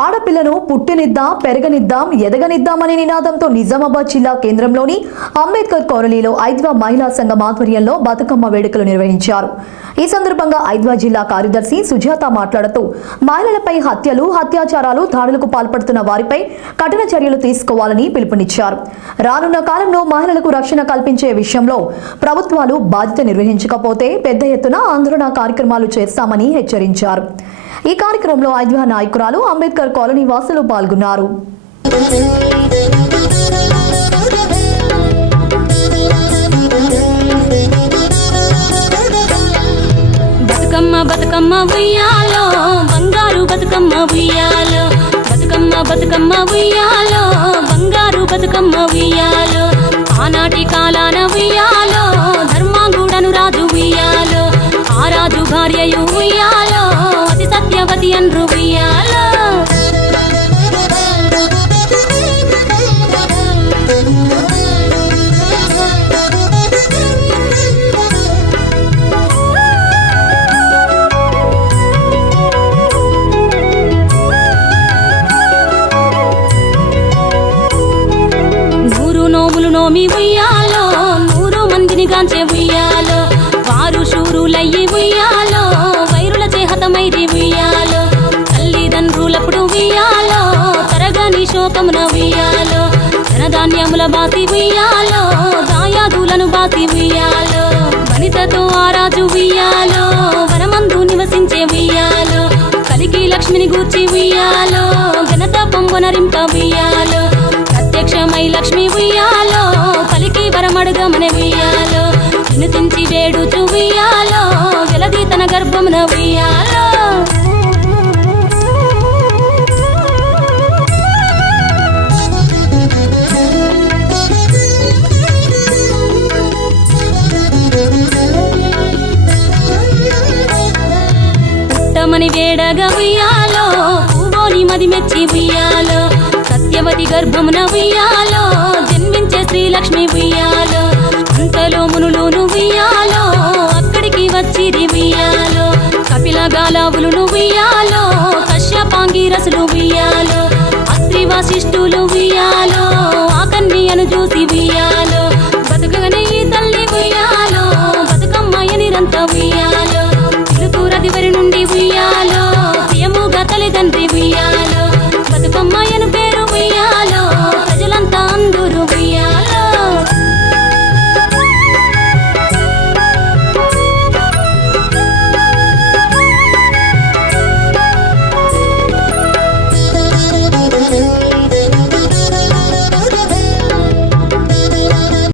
ఆడపిల్లను పుట్టినిద్దాం, పెరగనిద్దాం, ఎదగనిద్దామనే నినాదంతో నిజామాబాద్ జిల్లా కేంద్రంలోని అంబేద్కర్ కాలనీలో ఐద్వా మహిళా సంఘం ఆధ్వర్యంలో బతుకమ్మ వేడుకలు నిర్వహించారు. ఈ సందర్భంగా ఐద్వా జిల్లా కార్యదర్శి సుజాత మాట్లాడుతూ మహిళలపై హత్యలు, అత్యాచారాలు, దాడులకు పాల్పడుతున్న వారిపై కఠిన చర్యలు తీసుకోవాలని పిలుపునిచ్చారు. రానున్న కాలంలో మహిళలకు రక్షణ కల్పించే విషయంలో ప్రభుత్వాలు బాధ్యత నిర్వహించకపోతే పెద్ద ఎత్తున ఆందోళన కార్యక్రమాలు చేస్తామని హెచ్చరించారు. ఈ కార్యక్రమంలో ఐద్వా నాయకురాలు, అంబేద్కర్ కాలనీ వాసులు పాల్గొన్నారు. బతుకమ్మ బతుకమ్మ ఉయ్యాలో, బంగారు బతుకమ్మ ఉయ్యాలో, బతుకమ్మ బతుకమ్మ ఉయ్యాలో, బంగారు బతుకమ్మ ఉయ్యాలో, ఆనాటి కాలాన ఉయ్యాలో, ధర్మాంగుడను రాజు ఉయ్యాలో, ఆ రాజు భార్యయు ఉయ్యాలో, అతి సత్యవతి అన్రు ఉయ్యాలో. నోమి ఉయ్యాలో, 100 మందిని గాంచే ఉయ్యాలో, వారు శూరులయ్యి ఉయ్యాలో, వైరుల చేహతమైరి ఉయ్యాలో, తల్లిదండ్రులప్పుడు ఉయ్యాలో, తరగని శోకమున ఉయ్యాలో, ధనధాన్యముల బాసి ఉయ్యాలో, దాయాదులను బాసి ఉయ్యాలో, వనితతో ఆరాజు ఉయ్యాలో, వనమందు నివసించే ఉయ్యాలో, కలికి లక్ష్మిని గూర్చి ఉయ్యాలో, ఘనత పొంగునరింప ఉయ్యాలో, ప్రత్యక్షమై లక్ష్మి ఉయ్యాలో, పలికి వరమడుగమని ఉయ్యాలో, వినుతించి వేడుచు ఉయ్యాలో, వెలది తన గర్భమున ఉయ్యాలో. పుట్టమని వేడగా ఉయ్యాలో, పువ్వుని మది మెచ్చి ఉయ్యాలో, సత్యవతి గర్భమున ఉయ్యాలో, జన్మించే శ్రీలక్ష్మి ఉయ్యాలో, అంతలో మునులు ఉయ్యాలో, అక్కడికి వచ్చిరి ఉయ్యాలో, కపిల గాలావులు ఉయ్యాలో, కశ్యపాంగిరసులు ఉయ్యాలో, అత్రి వశిష్ఠులు ఉయ్యాలో, ఆ కన్యను చూసి ఉయ్యాలో.